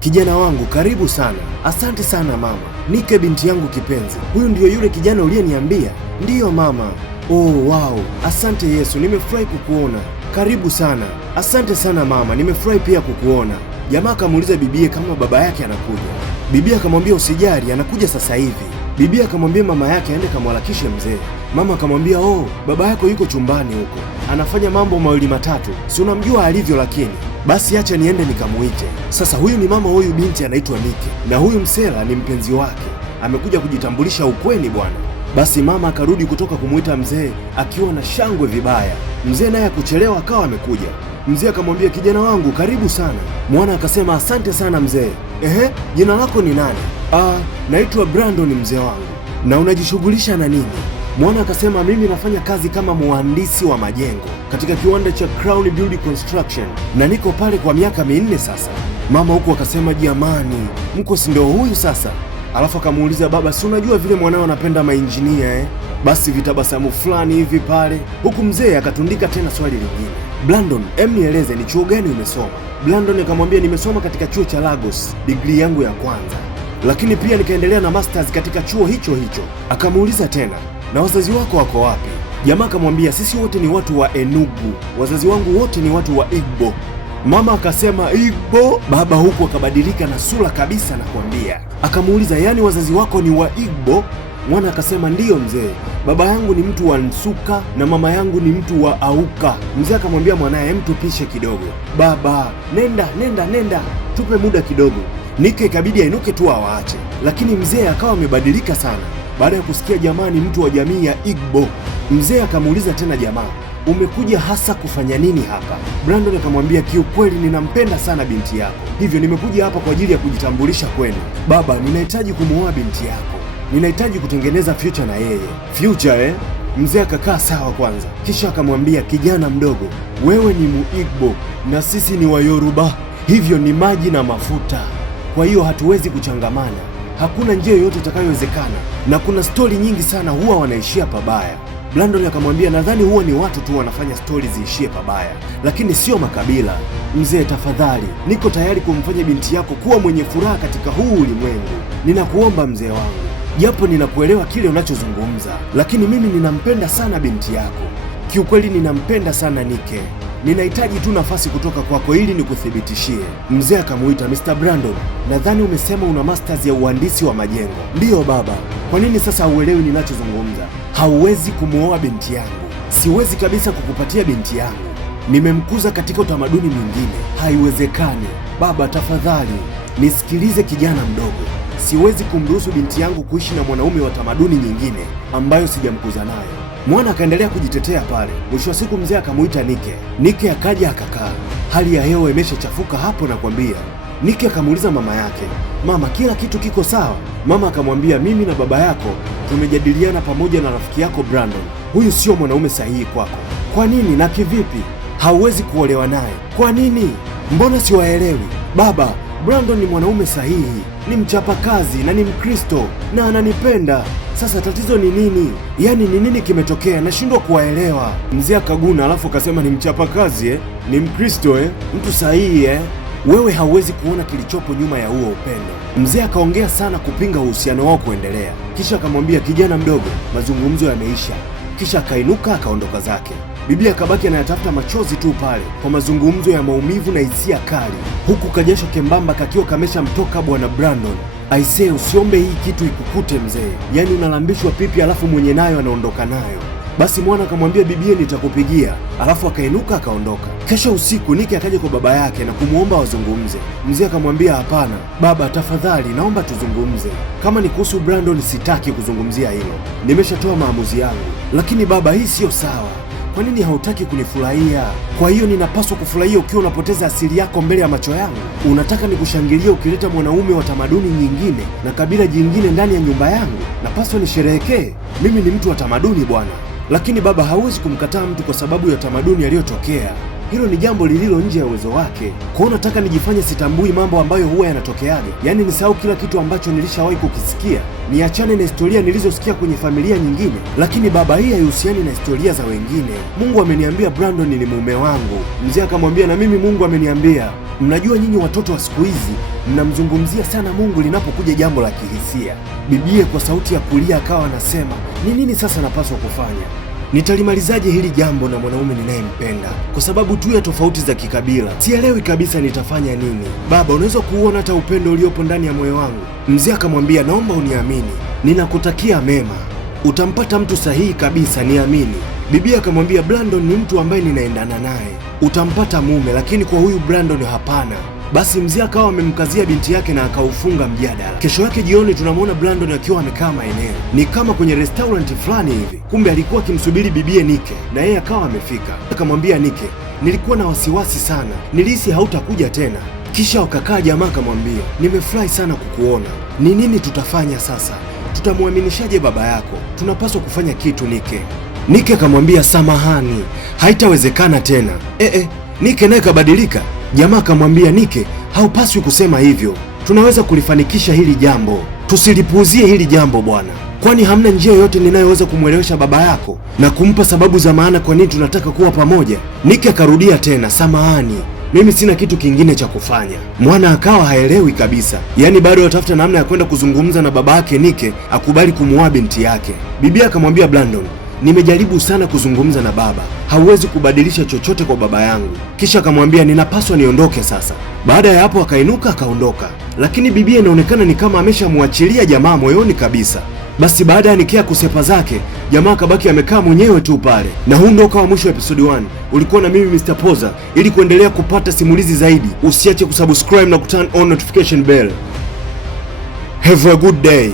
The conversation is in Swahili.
Kijana wangu karibu sana. Asante sana mama. Nike binti yangu kipenzi, huyu ndiyo yule kijana uliyeniambia? Ndiyo mama. Oh wow, asante Yesu, nimefurahi kukuona. Karibu sana. Asante sana mama, nimefurahi pia kukuona. Jamaa akamuuliza bibie kama baba yake anakuja. Bibie akamwambia usijali, anakuja sasa hivi. Bibie akamwambia mama yake aende kamwalakishe mzee. Mama akamwambia oh, baba yako yuko chumbani huko, anafanya mambo mawili matatu, si unamjua alivyo, lakini basi acha niende nikamuite. Sasa huyu ni mama huyu binti anaitwa Nike, na huyu msela ni mpenzi wake, amekuja kujitambulisha ukweni bwana. Basi mama akarudi kutoka kumuita mzee akiwa na shangwe vibaya. Mzee naye akuchelewa akawa amekuja. Mzee akamwambia kijana wangu karibu sana. Mwana akasema asante sana mzee. Ehe, jina lako ni nani? Naitwa Brandon mzee wangu. Na unajishughulisha na nini? Mwana akasema mimi nafanya kazi kama mhandisi wa majengo katika kiwanda cha Crown Building Construction na niko pale kwa miaka 4 sasa. Mama huku akasema jamani, mko si ndio huyu sasa? Alafu akamuuliza baba, si unajua vile mwanao anapenda mainjinia Basi vitabasamu fulani hivi pale, huku mzee akatundika tena swali lingine. Brandon, nieleze ni chuo gani umesoma? Brandon akamwambia nimesoma katika chuo cha Lagos, degree yangu ya kwanza, lakini pia nikaendelea na masters katika chuo hicho hicho. Akamuuliza tena, na wazazi wako wako wapi? Jamaa akamwambia sisi wote ni watu wa Enugu, wazazi wangu wote ni watu wa Igbo. Mama akasema Igbo? Baba huku akabadilika na sura kabisa na kuambia. Akamuuliza yani wazazi wako ni wa Igbo? Mwana akasema ndiyo mzee, baba yangu ni mtu wa Nsuka na mama yangu ni mtu wa Auka. Mzee akamwambia mwanaye mtupishe kidogo. Baba, nenda, tupe muda kidogo. Nike ikabidi ainuke tu awaache, lakini mzee akawa amebadilika sana baada ya kusikia jamaa ni mtu wa jamii ya Igbo. Mzee akamuuliza tena jamaa, umekuja hasa kufanya nini hapa? Brandon akamwambia kiukweli ninampenda sana binti yako, hivyo nimekuja hapa kwa ajili ya kujitambulisha kwenu. Baba, ninahitaji kumuoa binti yako, ninahitaji kutengeneza future na yeye. Future Mzee akakaa sawa kwanza, kisha akamwambia kijana mdogo, wewe ni Muigbo na sisi ni Wayoruba, hivyo ni maji na mafuta, kwa hiyo hatuwezi kuchangamana, hakuna njia yoyote itakayowezekana, na kuna stori nyingi sana huwa wanaishia pabaya. Brandon akamwambia nadhani huwa ni watu tu wanafanya stori ziishie pabaya, lakini sio makabila. Mzee tafadhali, niko tayari kumfanya binti yako kuwa mwenye furaha katika huu ulimwengu. Ninakuomba mzee wangu, japo ninakuelewa kile unachozungumza, lakini mimi ninampenda sana binti yako. Kiukweli ninampenda sana Nike. Ninahitaji tu nafasi kutoka kwako ili nikuthibitishie. Mzee akamuita, Mr. Brandon, nadhani umesema una masters ya uhandisi wa majengo. Ndiyo baba. Kwa nini sasa hauelewi ninachozungumza? Hauwezi kumuoa binti yangu. Siwezi kabisa kukupatia binti yangu. Nimemkuza katika utamaduni mwingine. Haiwezekani. Baba tafadhali, nisikilize kijana mdogo. Siwezi kumruhusu binti yangu kuishi na mwanaume wa tamaduni nyingine ambayo sijamkuza nayo. Mwana akaendelea kujitetea pale. Mwisho wa siku mzee akamuita Nike. Nike akaja akakaa. Hali ya hewa imeshachafuka hapo na kwambia. Nike akamuuliza mama yake, mama, kila kitu kiko sawa? Mama akamwambia, mimi na baba yako tumejadiliana pamoja na rafiki yako Brandon. Huyu sio mwanaume sahihi kwako. Kwa nini na kivipi? Hauwezi kuolewa naye. Kwa nini? Mbona siwaelewi? Baba, Brandon ni mwanaume sahihi, ni mchapakazi na ni Mkristo na ananipenda. Sasa tatizo ni nini? Yaani ni nini kimetokea? Nashindwa kuwaelewa. Mzee akaguna alafu akasema ni mchapakazi ni Mkristo mtu sahihi Wewe hauwezi kuona kilichopo nyuma ya huo upendo. Mzee akaongea sana kupinga uhusiano wao kuendelea. Kisha akamwambia kijana mdogo, mazungumzo yameisha. Kisha akainuka akaondoka zake. Biblia akabaki anayatafuta machozi tu pale kwa mazungumzo ya maumivu na hisia kali, huku kajasho kembamba kakiwa kamesha mtoka bwana Brandon. Aisee, usiombe hii kitu ikukute mzee, yaani unalambishwa pipi alafu mwenye nayo anaondoka nayo. Basi mwana akamwambia bibie, nitakupigia, alafu akainuka akaondoka. Kesho usiku Nike akaja kwa baba yake na kumuomba wazungumze. Mzee akamwambia hapana baba, tafadhali naomba tuzungumze. Kama ni kuhusu Brandon sitaki kuzungumzia hilo, nimeshatoa maamuzi yangu. Lakini baba, hii siyo sawa. Kwa nini hautaki kunifurahia? Kwa hiyo ninapaswa kufurahia ukiwa unapoteza asili yako mbele ya macho yangu? Unataka nikushangilia ukileta mwanaume wa tamaduni nyingine na kabila jingine ndani ya nyumba yangu? Napaswa nisherehekee? Mimi ni mtu wa tamaduni bwana. Lakini baba, hauwezi kumkataa mtu kwa sababu ya tamaduni aliyotokea. hilo ni jambo lililo nje ya uwezo wake. Kwa hiyo nataka nijifanye sitambui mambo ambayo huwa yanatokeaga, yaani nisahau kila kitu ambacho nilishawahi kukisikia, niachane na historia nilizosikia kwenye familia nyingine. Lakini baba, hii haihusiani na historia za wengine. Mungu ameniambia Brandon ni mume wangu. Mzee akamwambia na mimi Mungu ameniambia. Mnajua nyinyi watoto wa siku hizi mnamzungumzia sana Mungu linapokuja jambo la kihisia. Bibie kwa sauti ya kulia akawa anasema, ni nini sasa napaswa kufanya? Nitalimalizaje hili jambo na mwanaume ninayempenda kwa sababu tu ya tofauti za kikabila? Sielewi kabisa nitafanya nini. Baba, unaweza kuona hata upendo uliopo ndani ya moyo wangu. Mzee akamwambia, naomba uniamini, ninakutakia mema, utampata mtu sahihi kabisa, niamini. Bibi akamwambia, Brandon ni mtu ambaye ninaendana naye, utampata mume, lakini kwa huyu Brandon hapana. Basi mzee akawa amemkazia binti yake na akaufunga mjadala. Kesho yake jioni tunamwona Brandon akiwa amekaa maeneo, ni kama kwenye restaurant fulani hivi. Kumbe alikuwa akimsubiri bibie Nike, na yeye akawa amefika. Akamwambia Nike, nilikuwa na wasiwasi sana, nilihisi hautakuja tena. Kisha wakakaa, jamaa akamwambia, nimefurahi sana kukuona. Ni nini tutafanya sasa? Tutamwaminishaje baba yako? Tunapaswa kufanya kitu Nike. Nike akamwambia, samahani, haitawezekana tena. Nike naye kabadilika. Jamaa akamwambia, Nike, haupaswi kusema hivyo, tunaweza kulifanikisha hili jambo, tusilipuuzie hili jambo bwana. Kwani hamna njia yoyote ninayoweza kumwelewesha baba yako na kumpa sababu za maana kwa nini tunataka kuwa pamoja? Nike akarudia tena, samahani, mimi sina kitu kingine cha kufanya. Mwana akawa haelewi kabisa, yaani bado atafuta namna ya kwenda kuzungumza na baba yake Nike akubali kumuoa binti yake. Bibi akamwambia Brandon, nimejaribu sana kuzungumza na baba, hauwezi kubadilisha chochote kwa baba yangu. Kisha akamwambia, ninapaswa niondoke sasa. Baada ya hapo akainuka akaondoka, lakini bibi inaonekana ni kama ameshamwachilia jamaa moyoni kabisa. Basi baada ya Nikea kusepa zake, jamaa akabaki amekaa mwenyewe tu pale. Na huu ndio ukawa mwisho wa episode 1. Ulikuwa na mimi Mr. Poza. Ili kuendelea kupata simulizi zaidi, usiache kusubscribe na kuturn on notification bell. Have a good day.